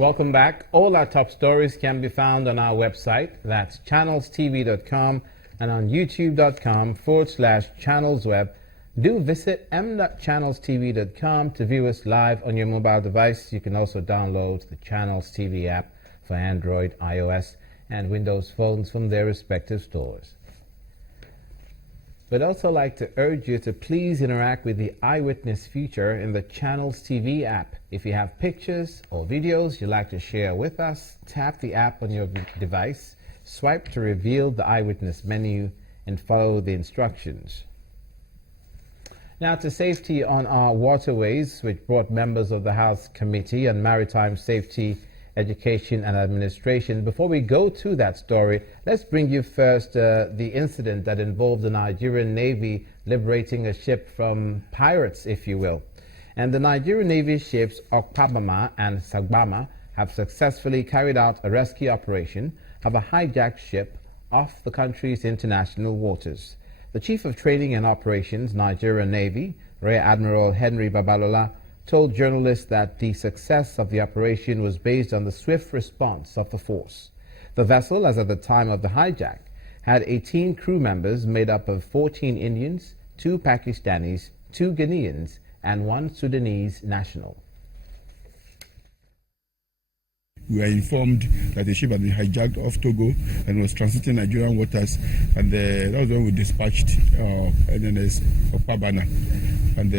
Welcome back. All our top stories can be found on our website. That's channelstv.com and on youtube.com/channelsweb. Do visit m.channelstv.com to view us live on your mobile device. You can also download the Channels TV app for Android, iOS, and Windows phones from their respective stores. We'd also like to urge you to please interact with the Eyewitness feature in the Channels TV app. If you have pictures or videos you'd like to share with us, tap the app on your device, swipe to reveal the Eyewitness menu, and follow the instructions. Now to safety on our waterways, which brought members of the House Committee on Maritime Safety, Education and Administration. Before we go to that story, let's bring you first the incident that involved the Nigerian Navy liberating a ship from pirates, if you will. And the Nigerian Navy ships Okpabama and Sagbama have successfully carried out a rescue operation of a hijacked ship off the country's international waters. The Chief of Training and Operations, Nigerian Navy, Rear Admiral Henry Babalola, told journalists that the success of the operation was based on the swift response of the force. The vessel, as at the time of the hijack, had 18 crew members made up of 14 Indians, 2 Pakistanis, 2 Ghanaians, and 1 Sudanese national. We were informed that the ship had been hijacked off Togo and was transiting Nigerian waters, and that was when we dispatched NNS Okpabana. And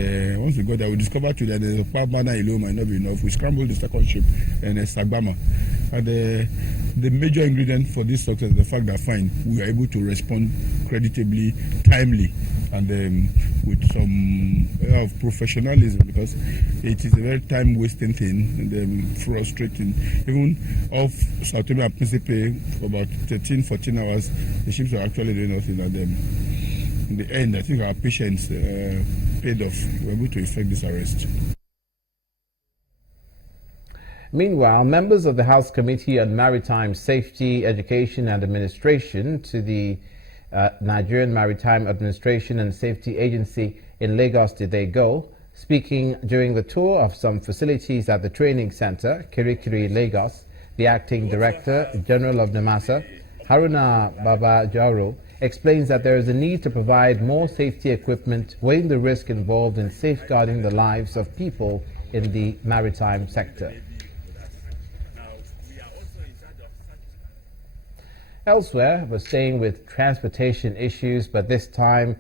once we got there, we discovered that the Okpabana alone might not be enough. We scrambled the second ship, Sagbama. And the major ingredient for this success is the fact that we were able to respond creditably, timely, and with some of professionalism, because it is a very time-wasting thing and frustrating. Even off Sao Tome and Principe for about 13-14 hours, the ships were actually doing nothing, and in the end, I think our patience paid off. We were able to effect this arrest. Meanwhile, members of the House Committee on Maritime Safety, Education and Administration to the Nigerian Maritime Administration and Safety Agency in Lagos did they go. Speaking during the tour of some facilities at the training center, Kirikiri, Lagos, the acting director general of NIMASA, Haruna Baba Jaro, explains that there is a need to provide more safety equipment, weighing the risk involved in safeguarding the lives of people in the maritime sector. Elsewhere, we're staying with transportation issues, but this time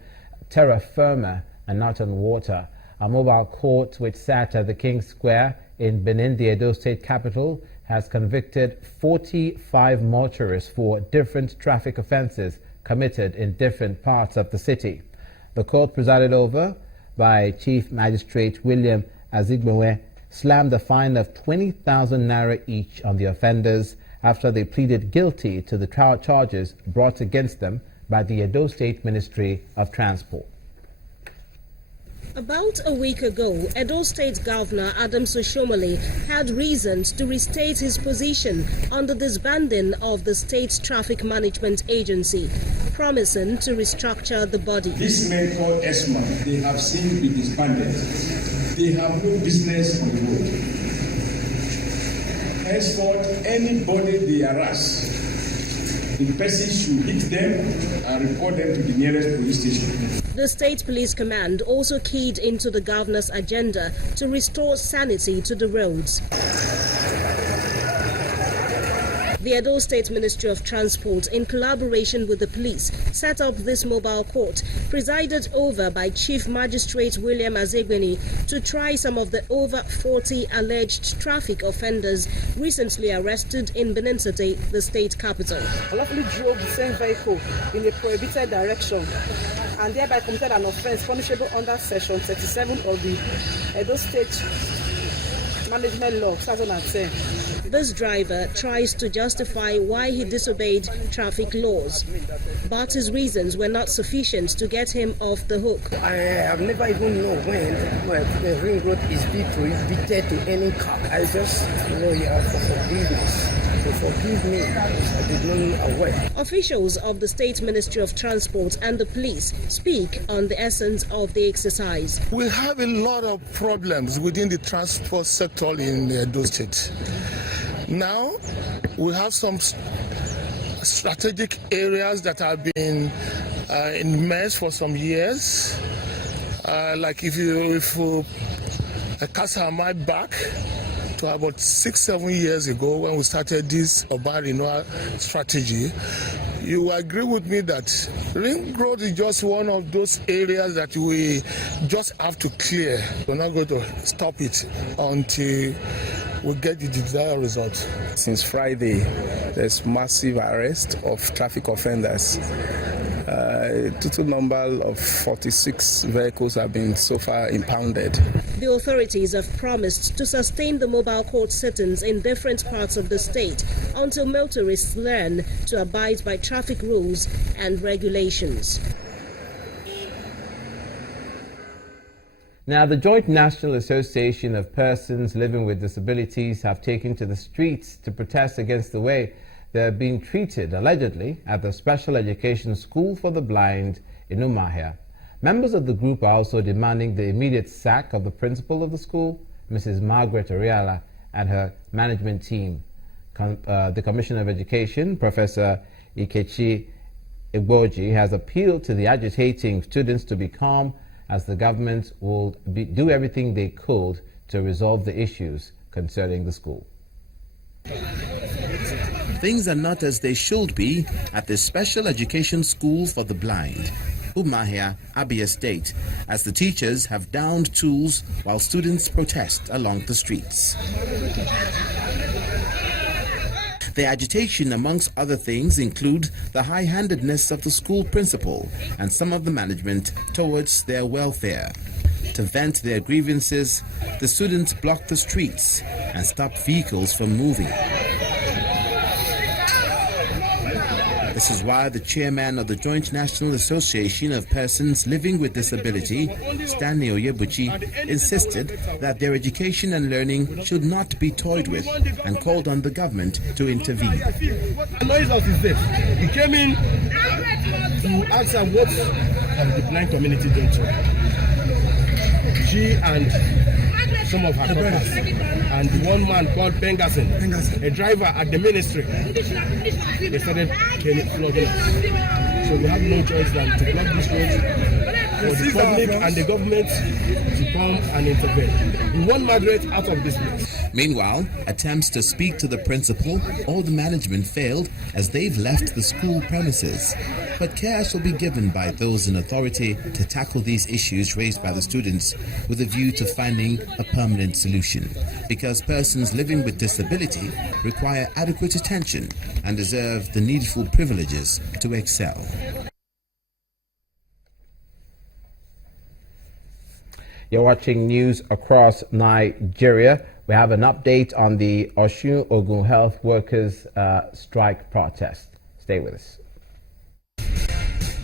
terra firma and not on water. A mobile court which sat at the King's Square in Benin, the Edo State capital, has convicted 45 motorists for different traffic offences committed in different parts of the city. The court, presided over by Chief Magistrate William Azigbewe, slammed a fine of 20,000 naira each on the offenders after they pleaded guilty to the charges brought against them by the Edo State Ministry of Transport. About a week ago, Edo State Governor Adams Oshomole had reasons to restate his position on the disbanding of the state's traffic management agency, promising to restructure the body. This men called ESMA, they have seen be disbanded. They have no business on the road. Henceforth, anybody they harass, the person should hit them and report them to the nearest police station. The State Police Command also keyed into the governor's agenda to restore sanity to the roads. The Edo State Ministry of Transport, in collaboration with the police, set up this mobile court, presided over by Chief Magistrate William Azegbeni, to try some of the over 40 alleged traffic offenders recently arrested in Benin City, the state capital. Lawfully drove the same vehicle in a prohibited direction and thereby committed an offence punishable under Section 37 of the Edo State Management Law 2010. This driver tries to justify why he disobeyed traffic laws, but his reasons were not sufficient to get him off the hook. I have never even known when the ring road is being prohibited to any car. I just you ask for forgiveness. To forgive me, I did not know aware. Officials of the State Ministry of Transport and the police speak on the essence of the exercise. We have a lot of problems within the transport sector in Edo State. Now, we have some strategic areas that have been in mess for some years. Like if you cast our mind back to about 6-7 years ago when we started this urban renewal strategy, you will agree with me that ring road is just one of those areas that we just have to clear. We're not going to stop it until we get the desired result. Since Friday, there's massive arrest of traffic offenders. Total number of 46 vehicles have been so far impounded. The authorities have promised to sustain the mobile court sittings in different parts of the state until motorists learn to abide by traffic rules and regulations. Now, the Joint National Association of Persons Living with Disabilities have taken to the streets to protest against the way they are being treated, allegedly, at the Special Education School for the Blind in Umuahia. Members of the group are also demanding the immediate sack of the principal of the school, Mrs. Margaret Ariala, and her management team. The Commissioner of Education, Professor Ikechi Igboji, has appealed to the agitating students to be calm, as the government will do everything they could to resolve the issues concerning the school. Things are not as they should be at the Special Education School for the Blind, Umuahia, Abia State, as the teachers have downed tools while students protest along the streets. The agitation, amongst other things, include the high-handedness of the school principal and some of the management towards their welfare. To vent their grievances, the students blocked the streets and stopped vehicles from moving. This is why the chairman of the Joint National Association of Persons Living with Disability, Stanley Oyebuchi, insisted that their education and learning should not be toyed with and called on the government to intervene. What annoys us is this. He came in to ask her what the blind community did to her. She and some of her helpers and one man called Bengasin, a driver at the ministry, they started flogging us. So we have no choice than to block this road for the public and the government to come and intervene. We want Margaret out of this place. Meanwhile, attempts to speak to the principal or the management failed as they've left the school premises. But care shall be given by those in authority to tackle these issues raised by the students with a view to finding a permanent solution, because persons living with disability require adequate attention and deserve the needful privileges to excel. You're watching news across Nigeria. We have an update on the Osun Ogun Health Workers strike protest. Stay with us.